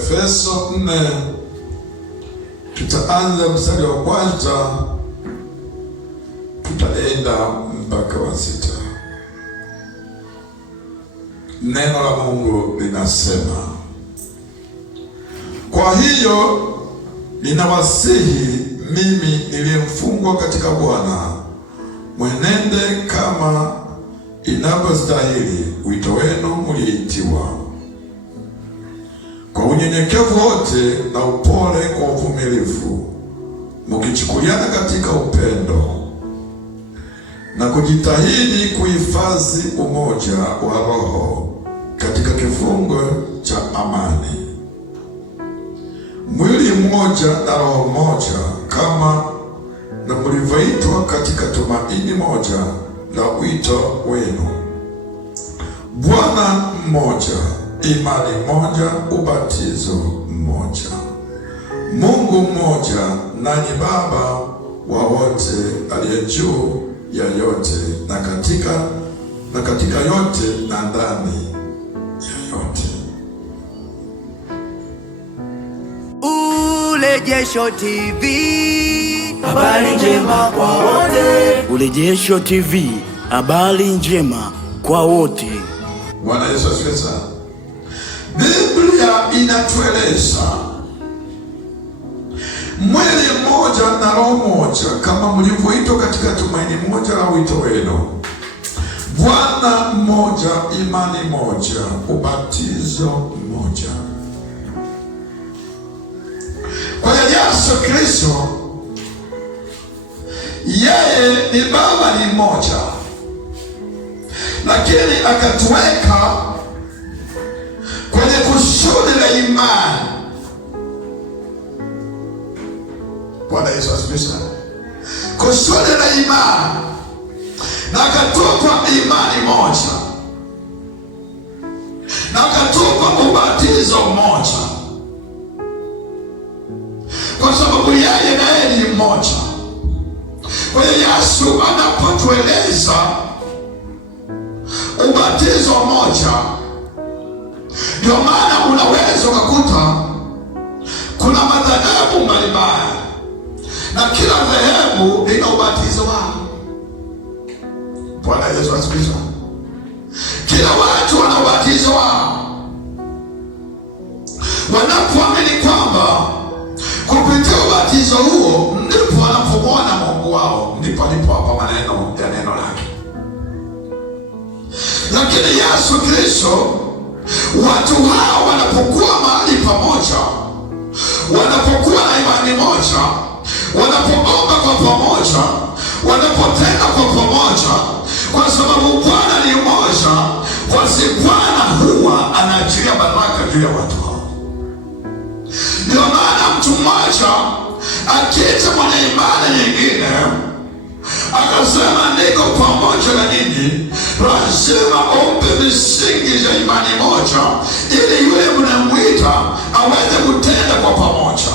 Waefeso 4 tutaanza mstari wa kwanza tutaenda mpaka wa 6. Neno la Mungu linasema, kwa hiyo ninawasihi mimi niliyemfungwa katika Bwana, mwenende kama inavyostahili wito wenu mlioitiwa, kwa unyenyekevu wote na upole, kwa uvumilivu, mkichukuliana katika upendo, na kujitahidi kuhifadhi umoja wa roho katika kifungo cha amani. Mwili mmoja na roho moja, kama na mlivyoitwa katika tumaini moja la wito wenu. Bwana mmoja, imani moja, ubatizo mmoja, Mungu mmoja, nanyi Baba wa wote, aliye juu ya yote na katika yote na ndani ya yote. Urejesho TV, habari njema kwa wote. Urejesho TV, habari njema kwa wote. Bwana Yesu asifiwe sana. Biblia inatueleza mwili mmoja na roho moja, kama mlivyoitwa katika tumaini moja la wito wenu. Bwana mmoja, imani moja, ubatizo mmoja. Kwa hiyo Yesu Kristo, yeye ni Baba, ni mmoja, lakini akatuweka kwenye kusudi la imani. Bwana Yesu asifiwe sana. Kusudi la imani, na akatupa imani moja, na akatupa ubatizo mmoja, kwa sababu yeye naye ni mmoja. Kwa hiyo Yesu anapotueleza ubatizo mmoja, ndio maana unaweza ukakuta kuna madhehebu mbalimbali, na kila dhehebu lina ubatizo wao. Bwana Yesu asifiwe. Kila watu wana ubatizo wao, wanapoamini kwamba kupitia ubatizo huo ndipo wanapomwona Mungu wao, ndipo hapa maneno ya neno lake. Lakini Yesu Kristo, watu hao wanapokuwa mahali pamoja, wanapokuwa na imani moja, wanapoomba kwa pamoja, wanapotenda kwa pamoja, kwa sababu Bwana ni mmoja, basi Bwana huwa anaachilia baraka juu ya watu hao. Ndio maana mtu mmoja akija mwenye imani nyingine akasema niko pamoja na nyinyi, lazima ombe misingi ya imani moja, ili yule mnamwita aweze kutenda kwa pamoja.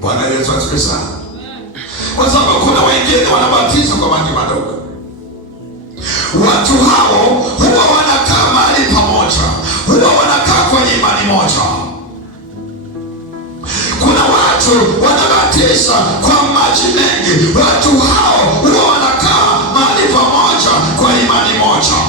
Bwana Yesu asifiwe sana. Kwa sababu kuna wengine wanabatizwa kwa maji madogo. Watu hao huwa wanakaa mahali pamoja, huwa wanakaa kwenye imani moja. Kuna watu wanabatiza kwa maji mengi, watu hao huwa wanakaa mahali pamoja kwa imani moja.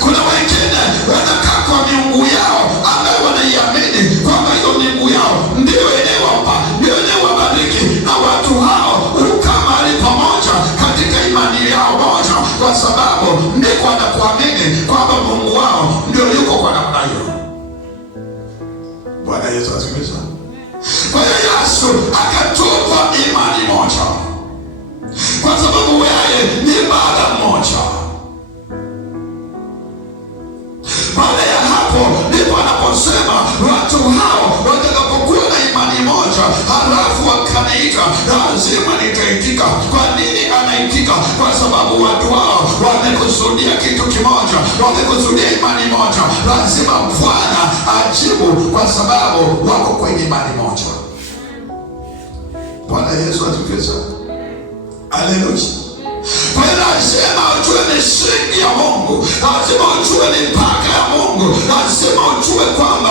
Kuna wengine wanakaa kwa miungu yao ambayo wanaiamini kwamba hiyo miungu yao ndio inayowapa, ndio inayowabariki, na watu hao hukaa mahali pamoja katika imani yao moja, kwa sababu ndiko wanakuamini kwamba Mungu wao ndio yuko kwa namna hiyo. Bwana Yesu asifiwe. Kwa hiyo Yesu akatupa imani moja, kwa sababu yeye ni Baba mmoja. Baada ya hapo ndipo anaposema watu hao watakapokuwa na imani moja, halafu wakaniita, lazima nitaitika. Kwa nini anaitika? Kwa sababu watu hao wamekusudia kitu kimoja, wamekusudia imani moja. Lazima Bwana ajibu, kwa sababu wako kwenye imani moja. Bwana Yesu asifiwe sana. Haleluya. Kwa hiyo lazima ujue misingi ya Mungu, lazima ujue mipaka ya Mungu, lazima ujue kwamba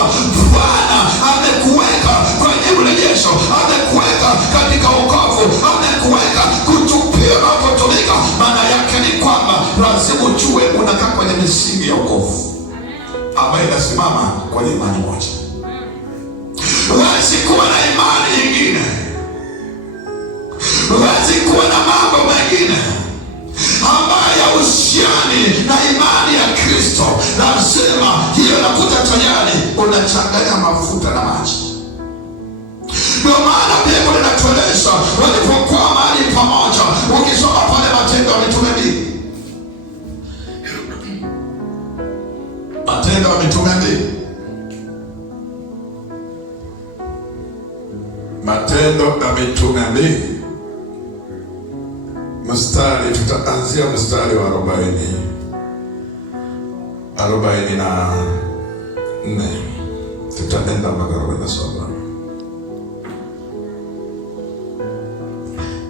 Bwana amekuweka kwenye urejesho, amekuweka katika wokovu, amekuweka kutupia na kutumika. Maana yake ni kwamba lazima ujue unakaa kwenye misingi ya wokovu ambayo inasimama kwenye imani moja. Huwezi kuwa na imani nyingine, huwezi kuwa na mambo mengine ambayo yahusiani na imani ya Kristo. Lazima hiyo nakuta tayari unachanganya mafuta na maji. Ndio maana Biblia inatueleza walipokuwa mahali pamoja. Ukisoma pale Matendo ya Mitume 2, Matendo ya Mitume 2, Matendo ya Mitume 2 mstari, tutaanzia mstari wa 44 tutaenda mpaka 47.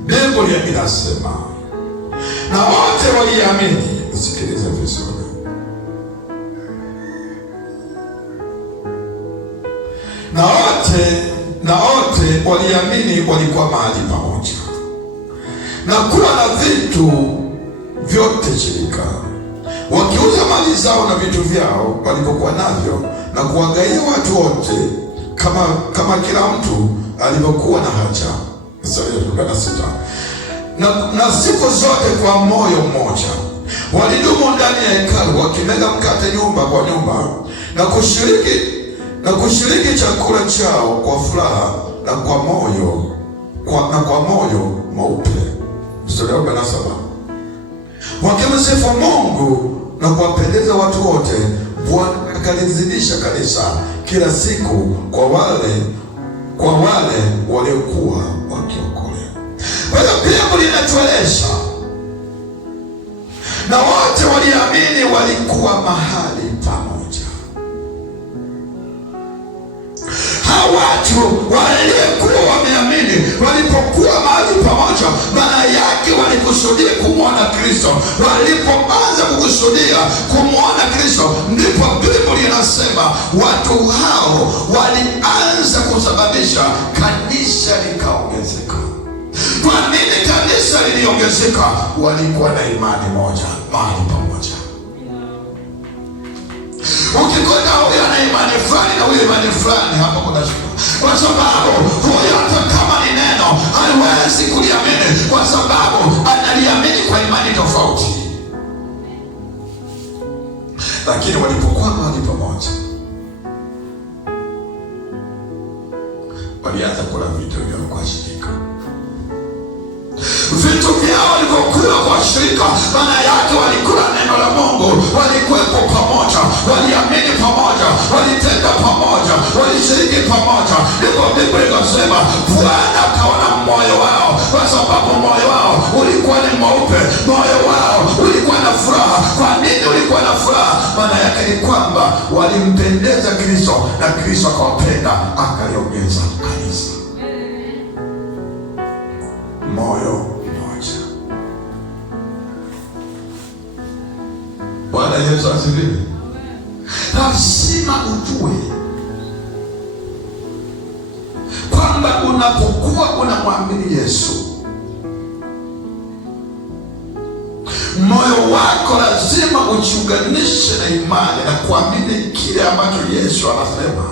Biblia inasema na wote waliamini. Usikilize vizuri. Na wote waliamini, walikuwa mahali pamoja na kuwa na vitu vyote shirika, wakiuza mali zao na vitu vyao walivyokuwa navyo, na kuwagawia watu wote kama kila mtu alivyokuwa na haja. Na siku zote kwa moyo mmoja walidumu ndani ya hekalu, wakimega mkate nyumba kwa nyumba, na kushiriki chakula chao kwa furaha na kwa moyo mweupe. Mstari wa 47, wakimsifu Mungu na kuwapendeza watu wote. Bwana akalizidisha kanisa kila siku kwa wale waliokuwa wakiokolewa. Kwa hiyo Biblia inatueleza na wote waliamini, walikuwa mahali pamoja. Hao watu waliokuwa wameamini walipokuwa mahali pamoja, maana yake walikusudia kumwona Kristo. Walipoanza kukusudia kumwona Kristo, ndipo Biblia inasema watu hao walianza kusababisha kanisa likaongezeka. Kwa nini kanisa liliongezeka? Walikuwa na imani moja, mahali pamoja. Ukikuta huyu ana imani fulani na huyu imani fulani, hapo kuna shida, kwa sababu huyu hata kama ni neno haliwezi kuliamini, kwa sababu analiamini kwa imani tofauti. Lakini walipokuwa mahali pamoja, walianza kula vitu vyao kwa shirika. Vitu vyao walivyokuwa kwa shirika, maana yake walikula neno la Mungu, walikuwepo pamoja, waliamini pamoja, walitenda pamoja, walishiriki pamoja. Ndipo Biblia inasema Bwana akaona moyo wao, kwa sababu moyo wao ulikuwa ni mweupe, moyo wao ulikuwa na furaha. Kwa nini ulikuwa na furaha? Maana yake ni kwamba walimpendeza Kristo, na Kristo akawapenda, akaliongeza kanisa. Moyo mmoja. Bwana Yesu asifiwe. Lazima ujue kwamba unapokuwa unamwamini Yesu, moyo wako lazima ujiunganishe na imani na kuamini kile ambacho Yesu anasema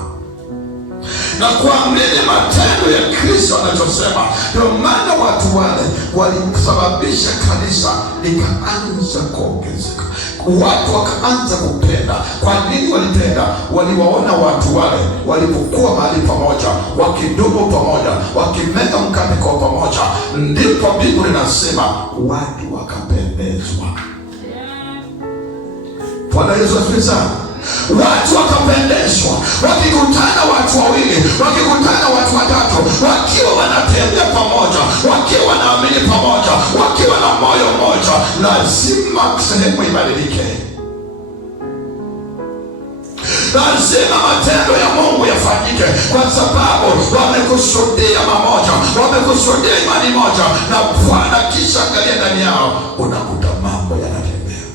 na kuamini matendo ya Kristo anachosema. Ndio maana watu wale walisababisha kanisa likaanza kuongezeka, watu wakaanza kupenda. Kwa nini walipenda? Waliwaona watu wale walipokuwa mahali pamoja, wakidumu pamoja, wakimega mkate kwa pamoja, ndipo Biblia inasema watu wakapendezwa. Bwana Yesu asifiwe sana. Watu wakapendezwa, wakikutana watu wawili, wakikutana watu watatu, wakiwa wanatembea pamoja, wakiwa wanaamini pamoja, wakiwa na moyo mmoja, lazima sehemu ibadilike. lazima matendo ya Mungu yafanyike, kwa sababu wamekusudia mamoja, wamekusudia imani moja na Bwana. Kisha angalia ndani yao, unakuta mambo yanatembea.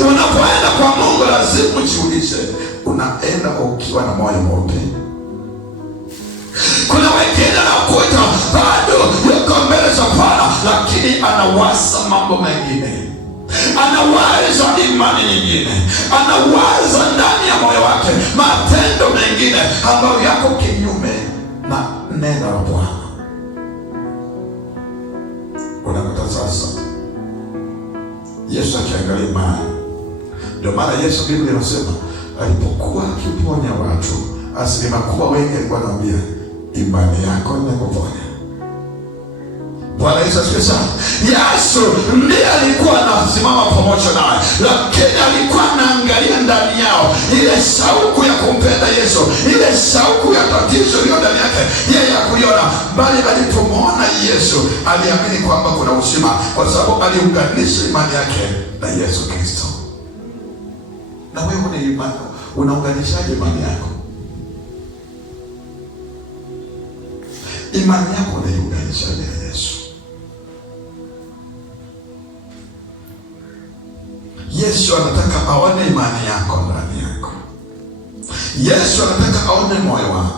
Unapoenda kwa Mungu lazima ujiulize, unaenda ukiwa na moyo mweupe? Kuna wengine anakuja bado yuko mbele za Bwana, lakini anawaza mambo mengine, anawaza imani nyingine, anawaza ndani ya moyo wake matendo mengine ambayo yako kinyume na neno la Bwana. Unakuta sasa Yesu akiangalia imani. Ndio maana Yesu, Biblia inasema alipokuwa akiponya watu, asilimia kubwa wengi alikuwa anawaambia, imani yako imekuponya. Bwana Yesu asifiwe sana. Yesu ndiye alikuwa anasimama pamoja naye, lakini alikuwa anaangalia ndani yao ile shauku ya kumpenda Yesu, ile shauku ya tatizo iliyo ndani yake yeye hakuiona, bali alipomwona Yesu aliamini kwamba kuna uzima, kwa sababu aliunganisha imani yake na Yesu Kristo. Na wewe una imani, unaunganishaje imani yako? Imani yako unaiunganishaje na Yesu? Yesu anataka aone imani yako ndani yako. Yesu anataka aone moyo wako.